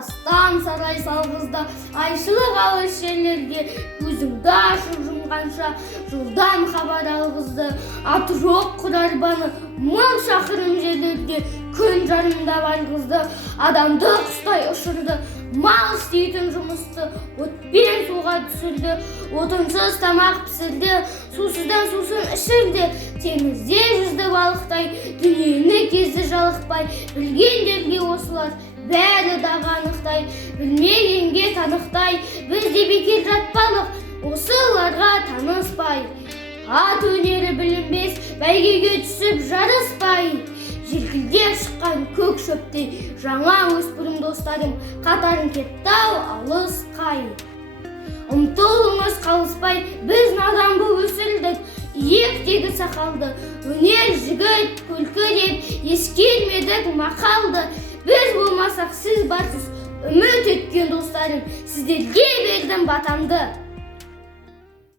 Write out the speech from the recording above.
тастан сарай салғызды, айшылық алыс жерлерге көзіңді ашып жұмғанша жолдан хабар алғызды. Аты жоқ құдарбаны мың шақырым жерлерге күн жарымда барғызды. Адамды құстай ұшырды, мал істейтін жұмысты отпен суға түсірді. Отынсыз тамақ пісірді, сусыздан сусын ішірді. Теңізде жүзді балықтай, дүниені кезді жалықпай. Білгендерге осылар бәрі дағы анықтай, білмегенге танықтай. Бізде бекер жатпалық, осыларға таныспай. Ат өнері білінбес, бәйгеге түсіп жарыспай. Желкілдеп шыққан көк шөптей жаңа өспірім достарым, қатарын кетті-ау алысқай. Ұмтылыңыз қалыспай, біз надан боп өсірдік, иектегі сақалды. Өнер жігіт күлкі деп ескермедік мақалды. Біз болмасақ сіз барсыз, үміт еткен достарым, сіздерге бердім батамды.